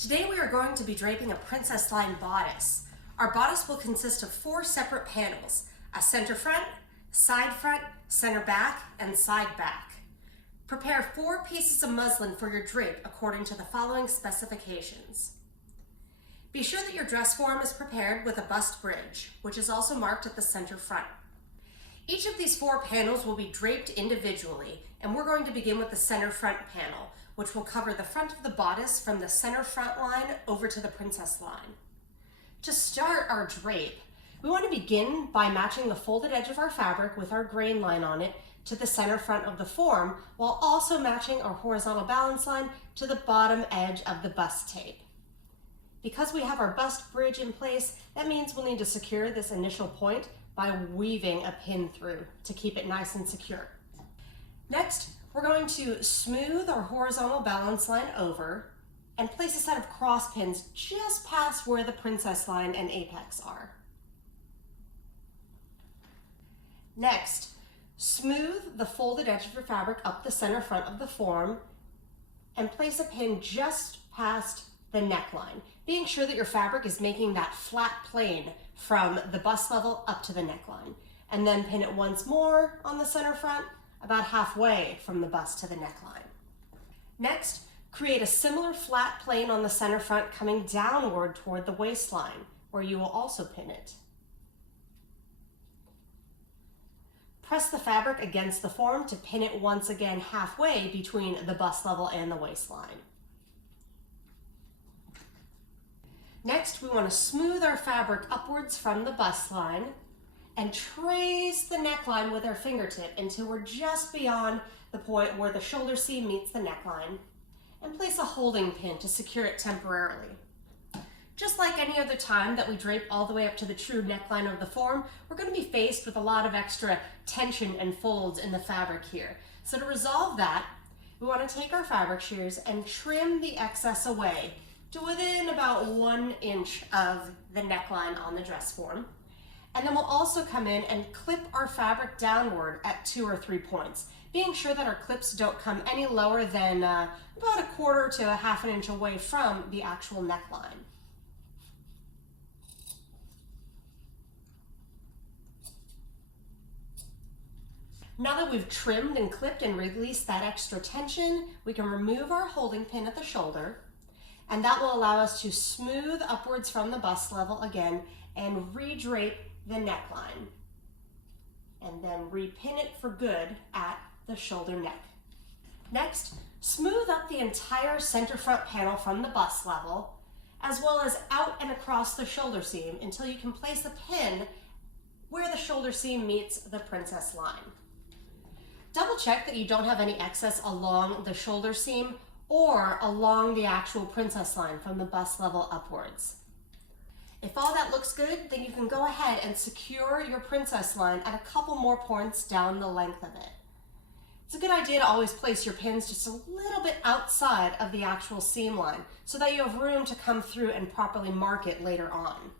Today we are going to be draping a princess line bodice. Our bodice will consist of 4 separate panels: a center front, center back, and side back. Prepare 4 pieces of muslin for your drape according to the following specifications. Be sure that your dress form is prepared with a bust bridge, which is also marked at the center front. Each of these 4 panels will be draped individually, and we're going to begin with the center front panel, which will cover the front of the bodice from the center front line over to the princess line. To start our drape, we want to begin by matching the folded edge of our fabric with our grain line on it to the center front of the form, while also matching our horizontal balance line to the bottom edge of the bust tape. Because we have our bust bridge in place, that means we'll need to secure this initial point by weaving a pin through to keep it nice and secure. Next, we're going to smooth our horizontal balance line over and place a set of cross pins just past where the princess line and apex are. Next, smooth the folded edge of your fabric up the center front of the form and place a pin just past the neckline, being sure that your fabric is making that flat plane from the bust level up to the neckline. And then pin it once more on the center front, about halfway from the bust to the neckline. Next, create a similar flat plane on the center front coming downward toward the waistline, where you will also pin it. Press the fabric against the form to pin it once again halfway between the bust level and the waistline. Next, we want to smooth our fabric upwards from the bust line and trace the neckline with our fingertip until we're just beyond the point where the shoulder seam meets the neckline, and place a holding pin to secure it temporarily. Just like any other time that we drape all the way up to the true neckline of the form, we're going to be faced with a lot of extra tension and folds in the fabric here. So to resolve that, we want to take our fabric shears and trim the excess away to within about 1 inch of the neckline on the dress form. And then we'll also come in and clip our fabric downward at 2 or 3 points, being sure that our clips don't come any lower than about 1/4 to 1/2 inch away from the actual neckline. Now that we've trimmed and clipped and released that extra tension, we can remove our holding pin at the shoulder, and that will allow us to smooth upwards from the bust level again and re-drape the neckline, and then repin it for good at the shoulder neck. Next, smooth up the entire center front panel from the bust level, as well as out and across the shoulder seam until you can place a pin where the shoulder seam meets the princess line. Double check that you don't have any excess along the shoulder seam or along the actual princess line from the bust level upwards. If all that looks good, then you can go ahead and secure your princess line at a couple more points down the length of it. It's a good idea to always place your pins just a little bit outside of the actual seam line so that you have room to come through and properly mark it later on.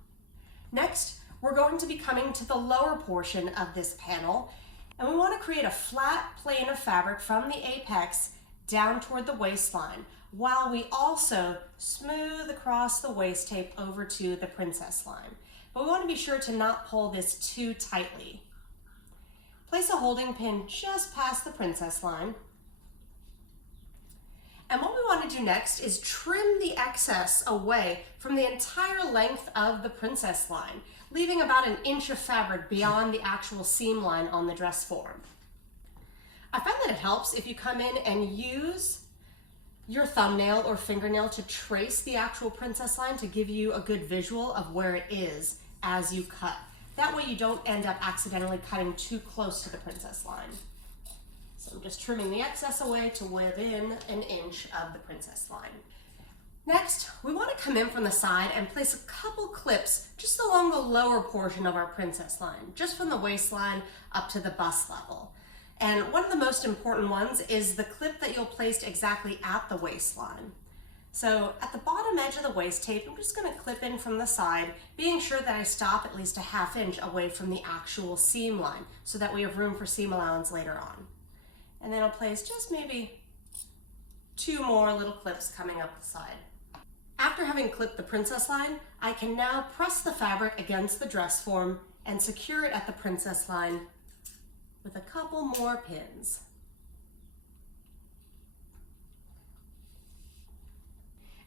Next, we're going to be coming to the lower portion of this panel, and we want to create a flat plane of fabric from the apex down toward the waistline, while we also smooth across the waist tape over to the princess line. But we want to be sure to not pull this too tightly. Place a holding pin just past the princess line. And what we want to do next is trim the excess away from the entire length of the princess line, leaving about 1 inch of fabric beyond the actual seam line on the dress form. I find that it helps if you come in and use your thumbnail or fingernail to trace the actual princess line to give you a good visual of where it is as you cut. That way you don't end up accidentally cutting too close to the princess line. So I'm just trimming the excess away to within 1 inch of the princess line. Next, we want to come in from the side and place a couple clips just along the lower portion of our princess line, just from the waistline up to the bust level. And one of the most important ones is the clip that you'll place exactly at the waistline. So at the bottom edge of the waist tape, I'm just going to clip in from the side, being sure that I stop at least 1/2 inch away from the actual seam line so that we have room for seam allowance later on. And then I'll place just maybe 2 more little clips coming up the side. After having clipped the princess line, I can now press the fabric against the dress form and secure it at the princess line with a couple more pins.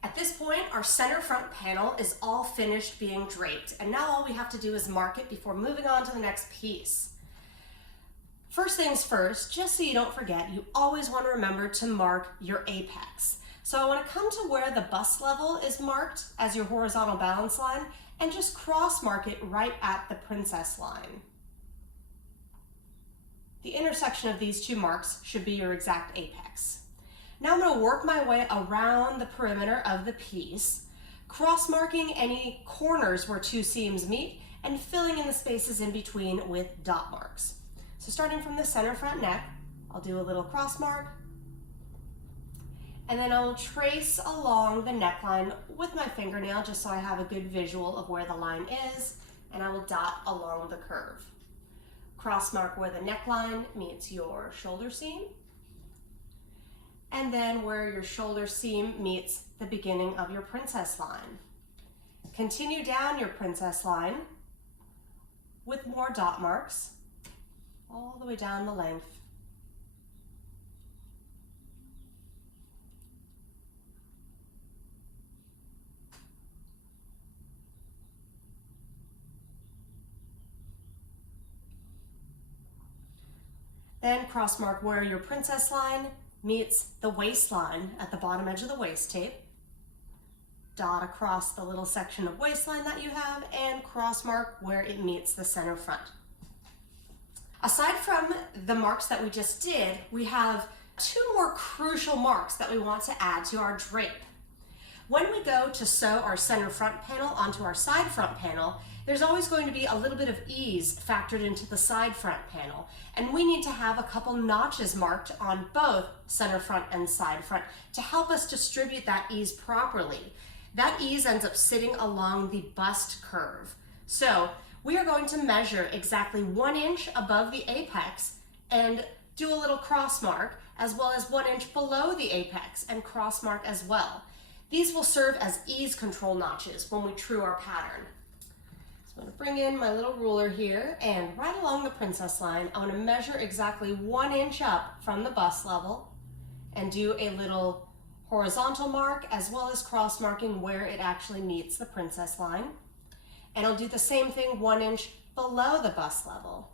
At this point, our center front panel is all finished being draped, and now all we have to do is mark it before moving on to the next piece. First things first, just so you don't forget, you always want to remember to mark your apex. So I want to come to where the bust level is marked as your horizontal balance line and just cross mark it right at the princess line. The intersection of these two marks should be your exact apex. Now I'm going to work my way around the perimeter of the piece, cross-marking any corners where two seams meet and filling in the spaces in between with dot marks. So starting from the center front neck, I'll do a little cross mark, and then I'll trace along the neckline with my fingernail just so I have a good visual of where the line is, and I will dot along the curve. Cross mark where the neckline meets your shoulder seam, and then where your shoulder seam meets the beginning of your princess line. Continue down your princess line with more dot marks all the way down the length. Then cross mark where your princess line meets the waistline at the bottom edge of the waist tape. Dot across the little section of waistline that you have and cross mark where it meets the center front. Aside from the marks that we just did, we have two more crucial marks that we want to add to our drape. When we go to sew our center front panel onto our side front panel, there's always going to be a little bit of ease factored into the side front panel, and we need to have a couple notches marked on both center front and side front to help us distribute that ease properly. That ease ends up sitting along the bust curve. So we are going to measure exactly 1 inch above the apex and do a little cross mark, as well as 1 inch below the apex and cross mark as well. These will serve as ease control notches when we true our pattern. So I'm going to bring in my little ruler here, and right along the princess line, I want to measure exactly 1 inch up from the bust level and do a little horizontal mark as well as cross marking where it actually meets the princess line. And I'll do the same thing 1 inch below the bust level.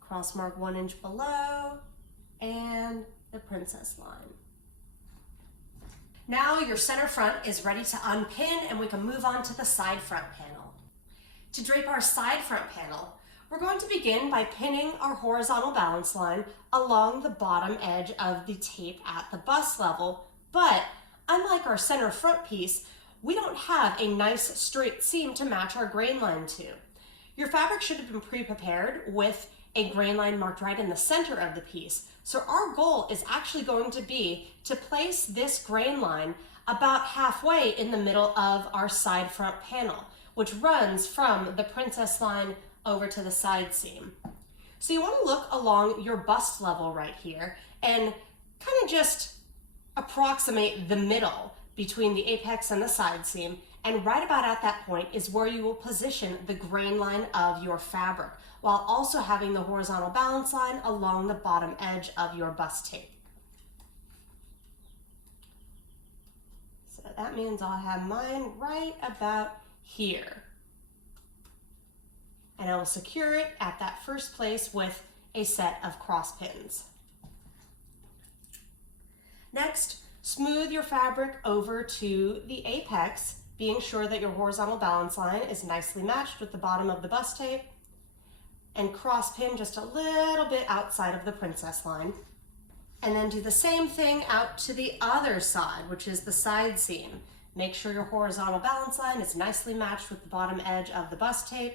Cross mark 1 inch below and the princess line. Now your center front is ready to unpin, and we can move on to the side front panel. To drape our side front panel, we're going to begin by pinning our horizontal balance line along the bottom edge of the tape at the bust level, but unlike our center front piece, we don't have a nice straight seam to match our grain line to. Your fabric should have been pre-prepared with a grain line marked right in the center of the piece. So our goal is actually going to be to place this grain line about halfway in the middle of our side front panel, which runs from the princess line over to the side seam. So you want to look along your bust level right here and kind of just approximate the middle between the apex and the side seam, and right about at that point is where you will position the grain line of your fabric, while also having the horizontal balance line along the bottom edge of your bust tape. So that means I'll have mine right about here. And I will secure it at that first place with a set of cross pins. Next, smooth your fabric over to the apex, being sure that your horizontal balance line is nicely matched with the bottom of the bust tape, and cross pin just a little bit outside of the princess line. And then do the same thing out to the other side, which is the side seam. Make sure your horizontal balance line is nicely matched with the bottom edge of the bust tape,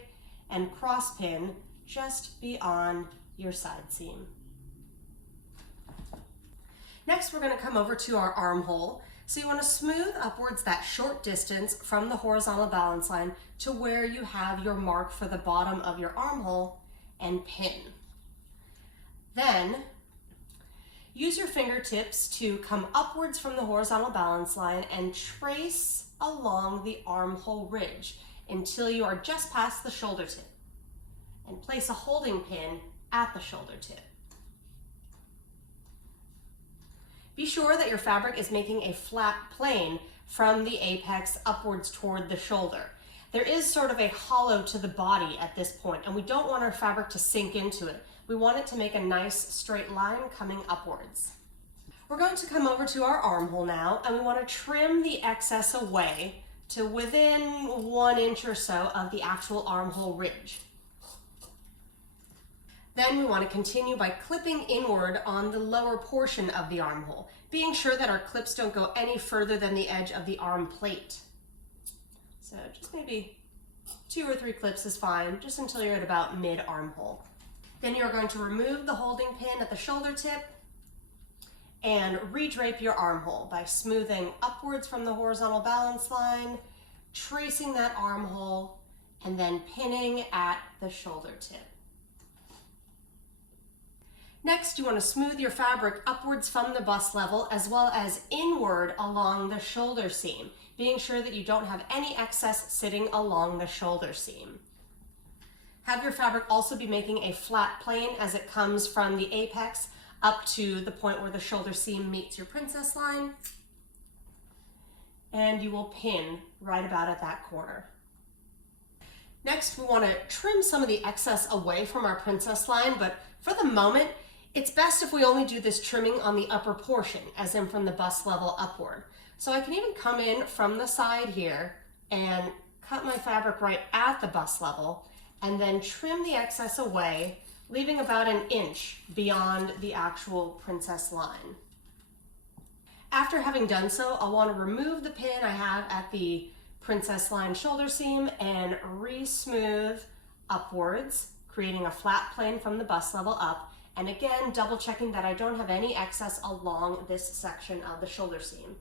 and cross pin just beyond your side seam. Next, we're going to come over to our armhole. So you want to smooth upwards that short distance from the horizontal balance line to where you have your mark for the bottom of your armhole and pin. Then Use your fingertips to come upwards from the horizontal balance line and trace along the armhole ridge until you are just past the shoulder tip. And place a holding pin at the shoulder tip. Be sure that your fabric is making a flat plane from the apex upwards toward the shoulder. There is sort of a hollow to the body at this point, and we don't want our fabric to sink into it. We want it to make a nice straight line coming upwards. We're going to come over to our armhole now, and we want to trim the excess away to within 1 inch or so of the actual armhole ridge. Then we want to continue by clipping inward on the lower portion of the armhole, being sure that our clips don't go any further than the edge of the arm plate. So just maybe 2 or 3 clips is fine, just until you're at about mid-armhole. Then you're going to remove the holding pin at the shoulder tip and redrape your armhole by smoothing upwards from the horizontal balance line, tracing that armhole, and then pinning at the shoulder tip. Next, you want to smooth your fabric upwards from the bust level as well as inward along the shoulder seam, being sure that you don't have any excess sitting along the shoulder seam. Have your fabric also be making a flat plane as it comes from the apex up to the point where the shoulder seam meets your princess line. And you will pin right about at that corner. Next, we want to trim some of the excess away from our princess line, but for the moment, it's best if we only do this trimming on the upper portion, as in from the bust level upward. So I can even come in from the side here and cut my fabric right at the bust level and then trim the excess away, leaving about 1 inch beyond the actual princess line. After having done so, I'll want to remove the pin I have at the princess line shoulder seam and re-smooth upwards, creating a flat plane from the bust level up. And again, double checking that I don't have any excess along this section of the shoulder seam.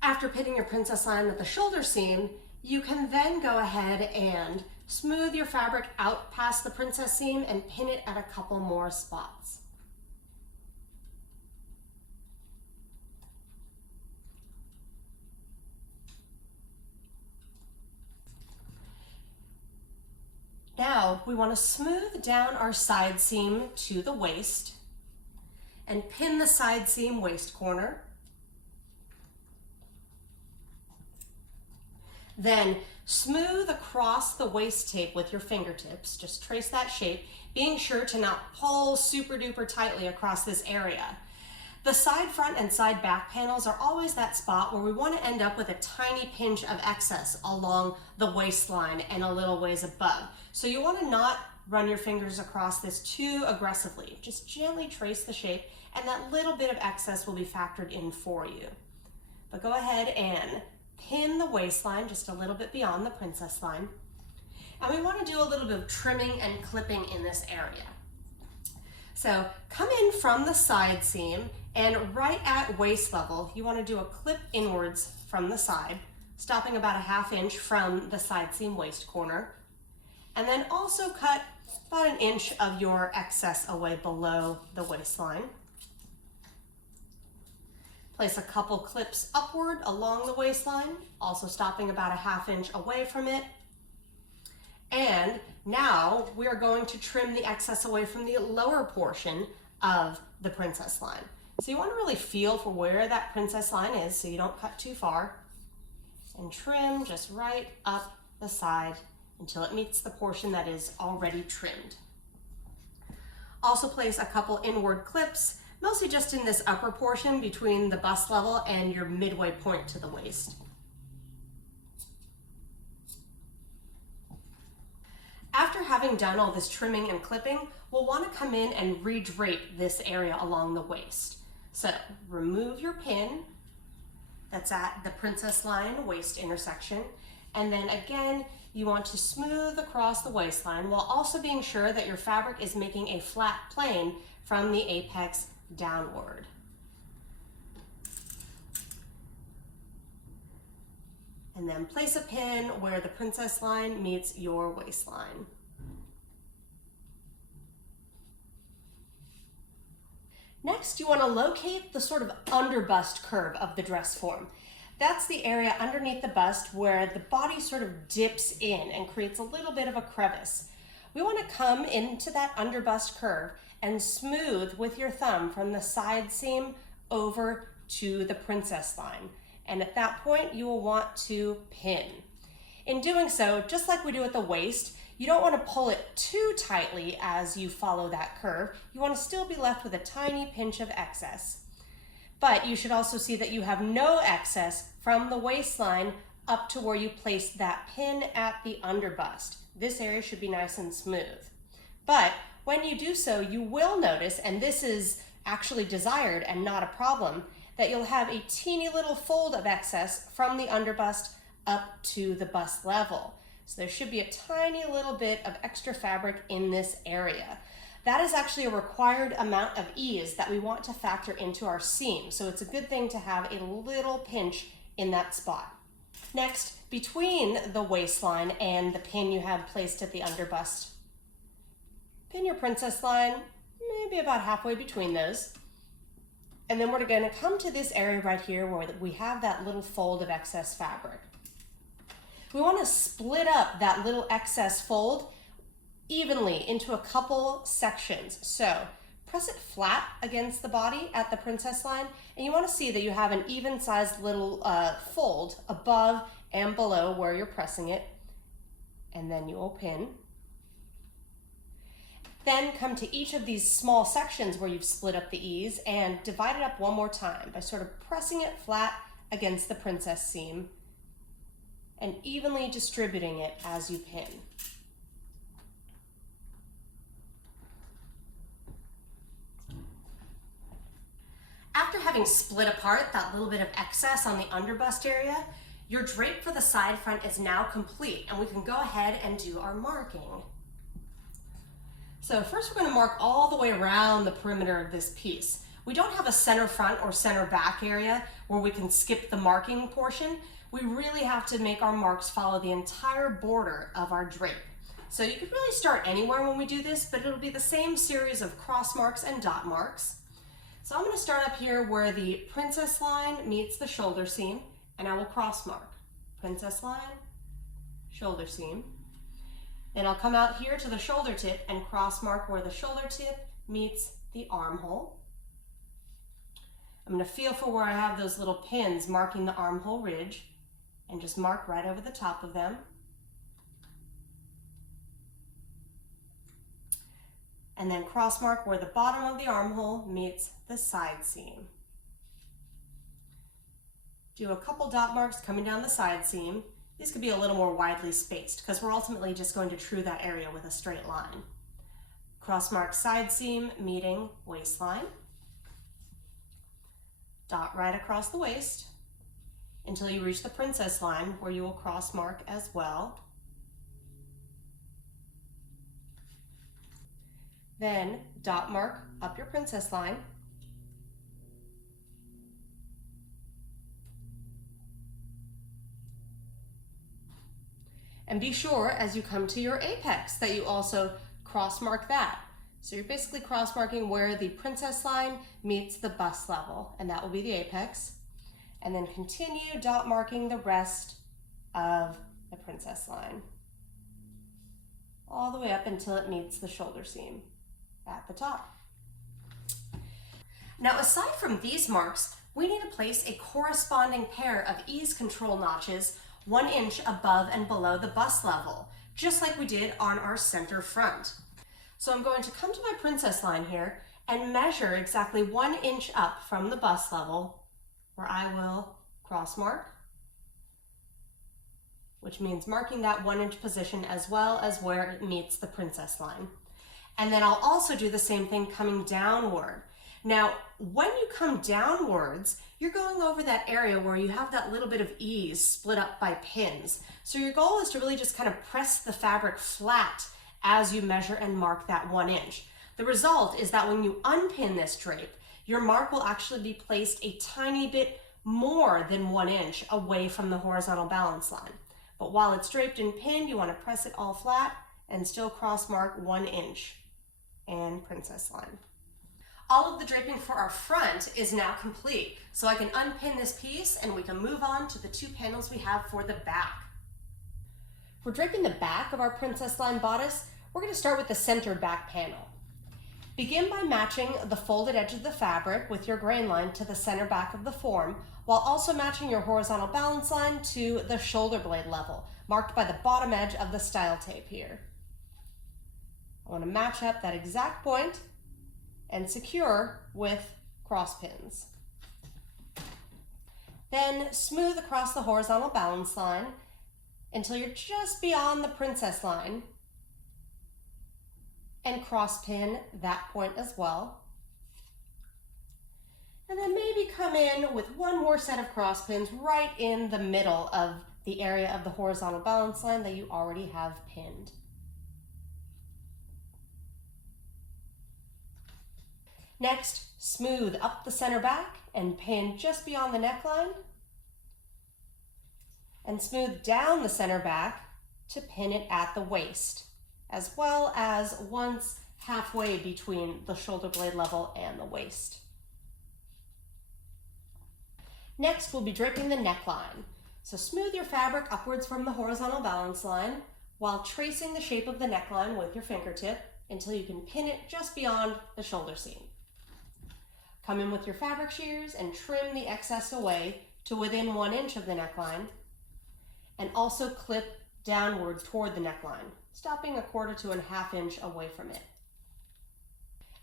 After pinning your princess line at the shoulder seam, you can then go ahead and smooth your fabric out past the princess seam and pin it at a couple more spots. Now we want to smooth down our side seam to the waist and pin the side seam waist corner. Then smooth across the waist tape with your fingertips. Just trace that shape, being sure to not pull super duper tightly across this area. The side front and side back panels are always that spot where we want to end up with a tiny pinch of excess along the waistline and a little ways above. So you want to not run your fingers across this too aggressively. Just gently trace the shape and that little bit of excess will be factored in for you. But go ahead and pin the waistline just a little bit beyond the princess line. And we want to do a little bit of trimming and clipping in this area. So come in from the side seam and right at waist level, you want to do a clip inwards from the side, stopping about 1/2 inch from the side seam waist corner. And then also cut about 1 inch of your excess away below the waistline. Place a couple clips upward along the waistline, also stopping about 1/2 inch away from it. And now we are going to trim the excess away from the lower portion of the princess line. So you want to really feel for where that princess line is so you don't cut too far. And trim just right up the side until it meets the portion that is already trimmed. Also place a couple inward clips, mostly just in this upper portion between the bust level and your midway point to the waist. After having done all this trimming and clipping, we'll want to come in and redrape this area along the waist. So remove your pin that's at the princess line waist intersection, and then again, you want to smooth across the waistline while also being sure that your fabric is making a flat plane from the apex downward. And then place a pin where the princess line meets your waistline. Next, you want to locate the sort of underbust curve of the dress form. That's the area underneath the bust where the body sort of dips in and creates a little bit of a crevice. We want to come into that underbust curve and smooth with your thumb from the side seam over to the princess line. And at that point, you will want to pin. In doing so, just like we do at the waist, you don't want to pull it too tightly as you follow that curve. You want to still be left with a tiny pinch of excess. But you should also see that you have no excess from the waistline up to where you place that pin at the underbust. This area should be nice and smooth. But when you do so, you will notice, and this is actually desired and not a problem, that you'll have a teeny little fold of excess from the underbust up to the bust level. So there should be a tiny little bit of extra fabric in this area. That is actually a required amount of ease that we want to factor into our seam. So it's a good thing to have a little pinch in that spot. Next, between the waistline and the pin you have placed at the underbust, pin your princess line, maybe about halfway between those. And then we're going to come to this area right here where we have that little fold of excess fabric. We want to split up that little excess fold evenly into a couple sections. So press it flat against the body at the princess line, and you want to see that you have an even sized little fold above and below where you're pressing it, and then you will pin. Then come to each of these small sections where you've split up the ease and divide it up one more time by sort of pressing it flat against the princess seam and evenly distributing it as you pin. After having split apart that little bit of excess on the underbust area, your drape for the side front is now complete, and we can go ahead and do our marking. So first we're going to mark all the way around the perimeter of this piece. We don't have a center front or center back area where we can skip the marking portion. We really have to make our marks follow the entire border of our drape. So you could really start anywhere when we do this, but it'll be the same series of cross marks and dot marks. So I'm going to start up here where the princess line meets the shoulder seam, and I will cross mark. Princess line, shoulder seam. Then I'll come out here to the shoulder tip and cross mark where the shoulder tip meets the armhole. I'm going to feel for where I have those little pins marking the armhole ridge and just mark right over the top of them. And then cross mark where the bottom of the armhole meets the side seam. Do a couple dot marks coming down the side seam. These could be a little more widely spaced because we're ultimately just going to true that area with a straight line. Cross mark side seam meeting waistline. Dot right across the waist until you reach the princess line where you will cross mark as well. Then dot mark up your princess line. And be sure as you come to your apex that you also cross mark that. So you're basically cross marking where the princess line meets the bust level, and that will be the apex. And then continue dot marking the rest of the princess line all the way up until it meets the shoulder seam at the top. Now, aside from these marks, we need to place a corresponding pair of ease control notches 1 inch above and below the bust level, just like we did on our center front. So I'm going to come to my princess line here and measure exactly 1 inch up from the bust level, where I will cross mark, which means marking that 1 inch position as well as where it meets the princess line. And then I'll also do the same thing coming downward. Now, when you come downwards, you're going over that area where you have that little bit of ease split up by pins. So your goal is to really just kind of press the fabric flat as you measure and mark that 1 inch. The result is that when you unpin this drape, your mark will actually be placed a tiny bit more than 1 inch away from the horizontal balance line. But while it's draped and pinned, you want to press it all flat and still cross mark 1 inch and princess line. All of the draping for our front is now complete. So I can unpin this piece and we can move on to the 2 panels we have for the back. For draping the back of our princess line bodice, we're going to start with the center back panel. Begin by matching the folded edge of the fabric with your grain line to the center back of the form, while also matching your horizontal balance line to the shoulder blade level, marked by the bottom edge of the style tape here. I want to match up that exact point and secure with cross pins. Then smooth across the horizontal balance line until you're just beyond the princess line, and cross pin that point as well. And then maybe come in with one more set of cross pins right in the middle of the area of the horizontal balance line that you already have pinned. Next, smooth up the center back and pin just beyond the neckline, and smooth down the center back to pin it at the waist, as well as once halfway between the shoulder blade level and the waist. Next, we'll be draping the neckline. So smooth your fabric upwards from the horizontal balance line while tracing the shape of the neckline with your fingertip until you can pin it just beyond the shoulder seam. Come in with your fabric shears and trim the excess away to within 1 inch of the neckline, and also clip downward toward the neckline, stopping 1/4 to 1/2 inch away from it.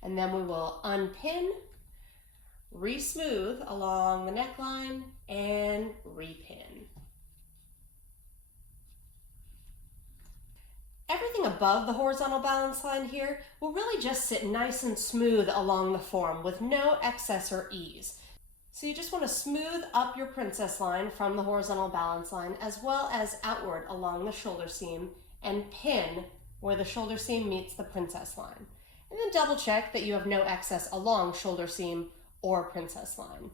And then we will unpin, re-smooth along the neckline, and repin. Everything above the horizontal balance line here will really just sit nice and smooth along the form with no excess or ease. So you just want to smooth up your princess line from the horizontal balance line as well as outward along the shoulder seam, and pin where the shoulder seam meets the princess line. And then double check that you have no excess along shoulder seam or princess line.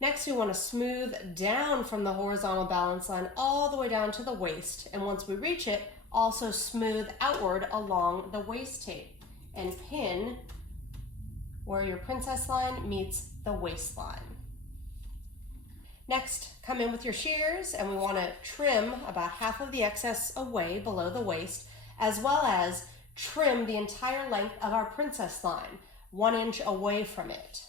Next, we want to smooth down from the horizontal balance line all the way down to the waist. And once we reach it, also smooth outward along the waist tape and pin where your princess line meets the waistline. Next, come in with your shears and we want to trim about half of the excess away below the waist, as well as trim the entire length of our princess line, 1 inch away from it.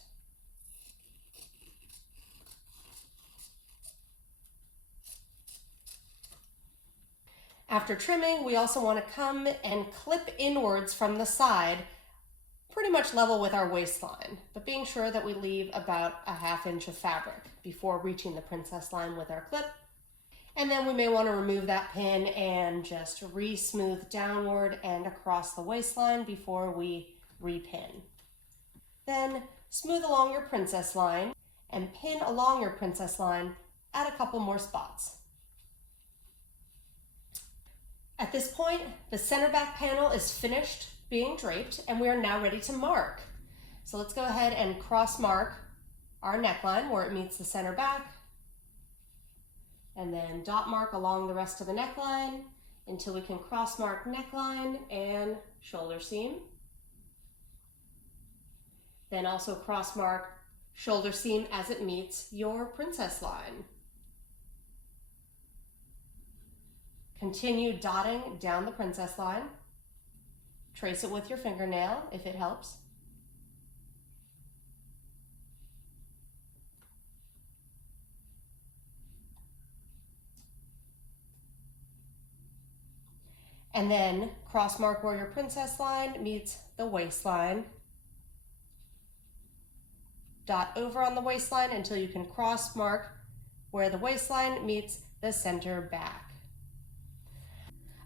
After trimming, we also want to come and clip inwards from the side, pretty much level with our waistline, but being sure that we leave about 1/2 inch of fabric before reaching the princess line with our clip. And then we may want to remove that pin and just re-smooth downward and across the waistline before we repin. Then smooth along your princess line and pin along your princess line at a couple more spots. At this point, the center back panel is finished being draped and we are now ready to mark. So let's go ahead and cross mark our neckline where it meets the center back, and then dot mark along the rest of the neckline until we can cross mark neckline and shoulder seam. Then also cross mark shoulder seam as it meets your princess line. Continue dotting down the princess line. Trace it with your fingernail if it helps. And then cross mark where your princess line meets the waistline. Dot over on the waistline until you can cross mark where the waistline meets the center back.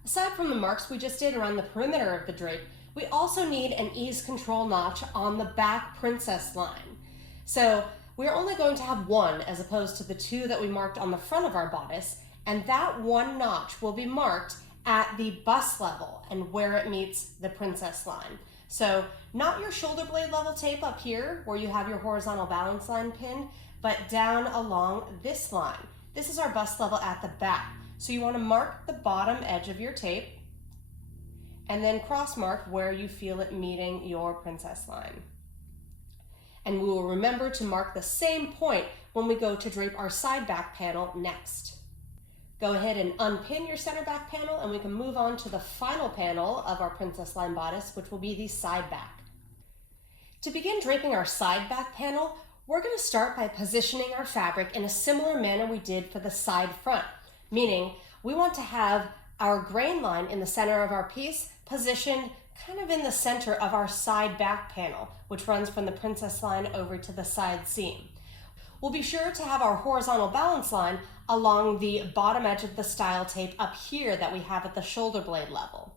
Aside from the marks we just did around the perimeter of the drape, we also need an ease control notch on the back princess line. So we're only going to have one as opposed to the 2 that we marked on the front of our bodice, and that one notch will be marked at the bust level and where it meets the princess line. So not your shoulder blade level tape up here where you have your horizontal balance line pinned, but down along this line. This is our bust level at the back. So you want to mark the bottom edge of your tape and then cross mark where you feel it meeting your princess line. And we will remember to mark the same point when we go to drape our side back panel next. Go ahead and unpin your center back panel and we can move on to the final panel of our princess line bodice, which will be the side back. To begin draping our side back panel, we're going to start by positioning our fabric in a similar manner we did for the side front, meaning we want to have our grain line in the center of our piece positioned kind of in the center of our side back panel, which runs from the princess line over to the side seam. We'll be sure to have our horizontal balance line along the bottom edge of the style tape up here that we have at the shoulder blade level.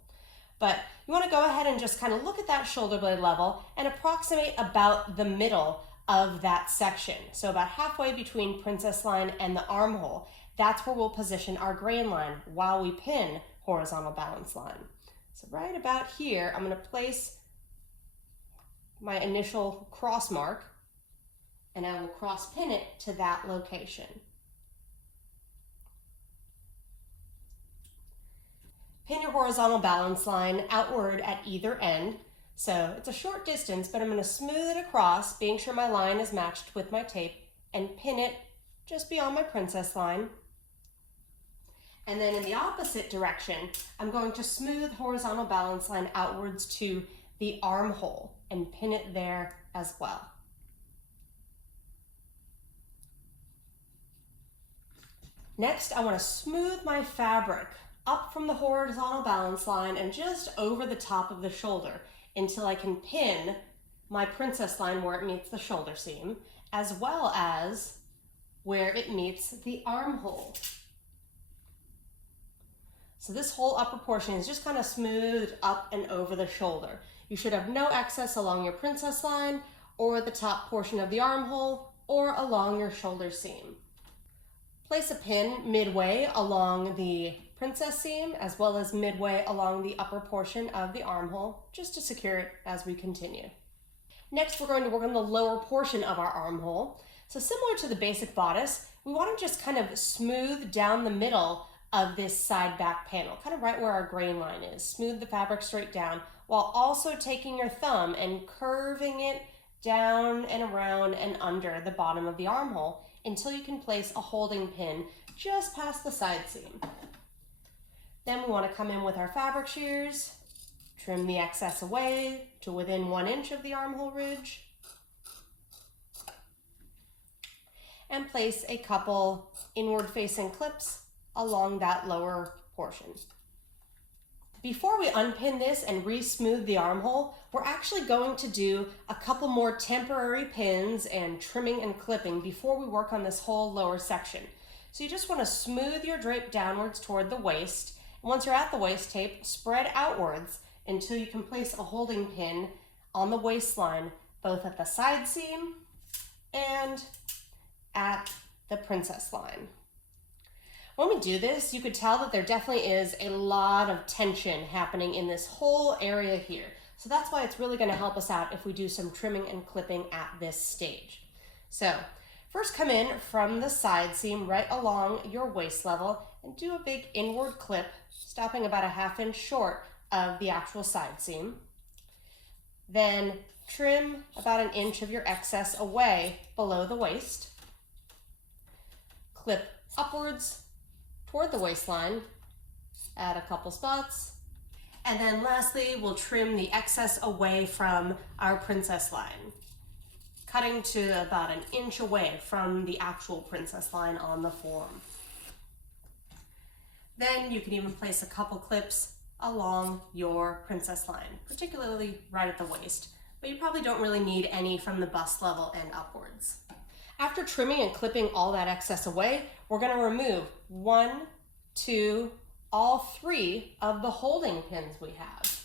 But you want to go ahead and just kind of look at that shoulder blade level and approximate about the middle of that section. So about halfway between princess line and the armhole, that's where we'll position our grain line while we pin horizontal balance line. So right about here, I'm going to place my initial cross mark and I will cross pin it to that location. Pin your horizontal balance line outward at either end. So it's a short distance, but I'm going to smooth it across, being sure my line is matched with my tape, and pin it just beyond my princess line. And then in the opposite direction, I'm going to smooth horizontal balance line outwards to the armhole and pin it there as well. Next, I want to smooth my fabric up from the horizontal balance line and just over the top of the shoulder until I can pin my princess line where it meets the shoulder seam, as well as where it meets the armhole. So this whole upper portion is just kind of smoothed up and over the shoulder. You should have no excess along your princess line or the top portion of the armhole or along your shoulder seam. Place a pin midway along the princess seam as well as midway along the upper portion of the armhole just to secure it as we continue. Next, we're going to work on the lower portion of our armhole. So similar to the basic bodice, we want to just kind of smooth down the middle of this side back panel, kind of right where our grain line is. Smooth the fabric straight down while also taking your thumb and curving it down and around and under the bottom of the armhole until you can place a holding pin just past the side seam. Then we want to come in with our fabric shears, trim the excess away to within 1 inch of the armhole ridge, and place a couple inward facing clips along that lower portion. Before we unpin this and re-smooth the armhole, we're actually going to do a couple more temporary pins and trimming and clipping before we work on this whole lower section. So you just want to smooth your drape downwards toward the waist. And once you're at the waist tape, spread outwards until you can place a holding pin on the waistline, both at the side seam and at the princess line. When we do this, you could tell that there definitely is a lot of tension happening in this whole area here. So that's why it's really going to help us out if we do some trimming and clipping at this stage. So first come in from the side seam right along your waist level and do a big inward clip, stopping about a 1/2 inch short of the actual side seam. Then trim about 1 inch of your excess away below the waist. Clip upwards toward the waistline at a couple spots. And then lastly, we'll trim the excess away from our princess line, cutting to about 1 inch away from the actual princess line on the form. Then you can even place a couple clips along your princess line, particularly right at the waist, but you probably don't really need any from the bust level and upwards. After trimming and clipping all that excess away, we're going to remove 1, 2, all 3 of the holding pins we have.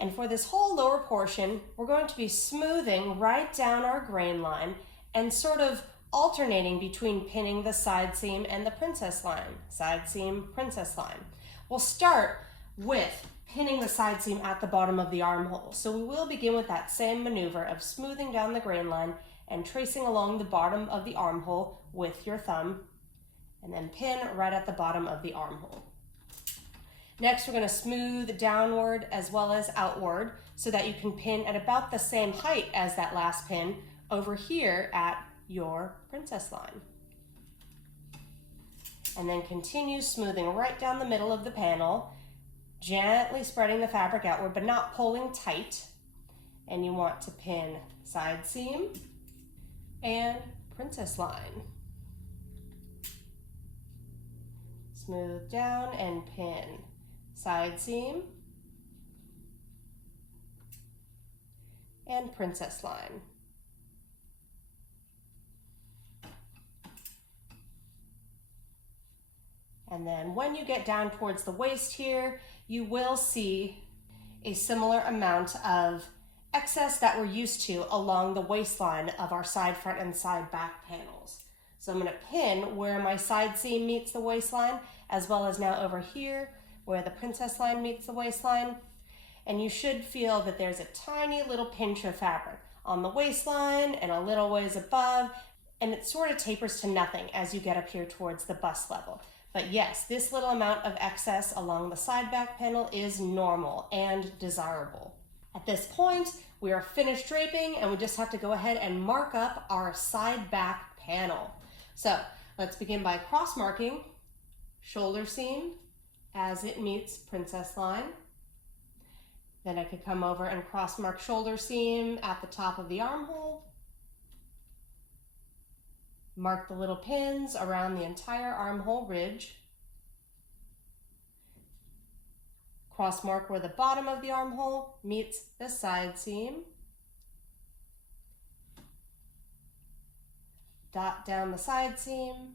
And for this whole lower portion, we're going to be smoothing right down our grain line and sort of alternating between pinning the side seam and the princess line. Side seam, princess line. We'll start with pinning the side seam at the bottom of the armhole. So we will begin with that same maneuver of smoothing down the grain line and tracing along the bottom of the armhole with your thumb, and then pin right at the bottom of the armhole. Next, we're going to smooth downward as well as outward so that you can pin at about the same height as that last pin over here at your princess line. And then continue smoothing right down the middle of the panel, gently spreading the fabric outward, but not pulling tight. And you want to pin side seam and princess line. Smooth down and pin side seam and princess line. And then when you get down towards the waist here, you will see a similar amount of excess that we're used to along the waistline of our side front and side back panels. So I'm going to pin where my side seam meets the waistline, as well as now over here where the princess line meets the waistline. And you should feel that there's a tiny little pinch of fabric on the waistline and a little ways above, and it sort of tapers to nothing as you get up here towards the bust level. But yes, this little amount of excess along the side back panel is normal and desirable. At this point, we are finished draping and we just have to go ahead and mark up our side back panel. So let's begin by cross marking shoulder seam as it meets princess line. Then I could come over and cross mark shoulder seam at the top of the armhole. Mark the little pins around the entire armhole ridge. Cross mark where the bottom of the armhole meets the side seam. Dot down the side seam.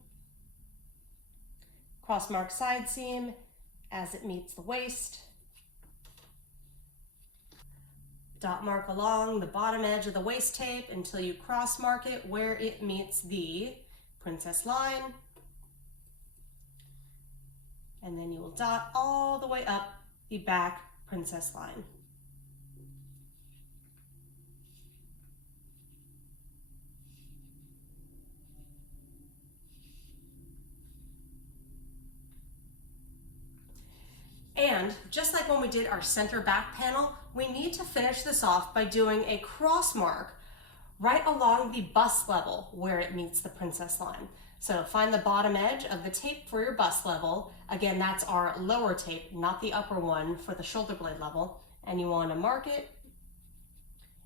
Cross mark side seam as it meets the waist. Dot mark along the bottom edge of the waist tape until you cross mark it where it meets the princess line. And then you will dot all the way up the back princess line. And just like when we did our center back panel, we need to finish this off by doing a cross mark right along the bust level where it meets the princess line. So find the bottom edge of the tape for your bust level. Again, that's our lower tape, not the upper one for the shoulder blade level. And you want to mark it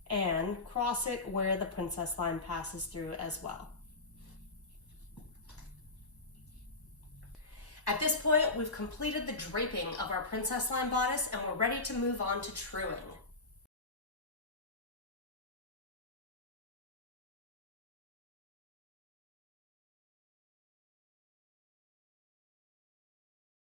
and cross it where the princess line passes through as well. At this point, we've completed the draping of our princess line bodice and we're ready to move on to truing.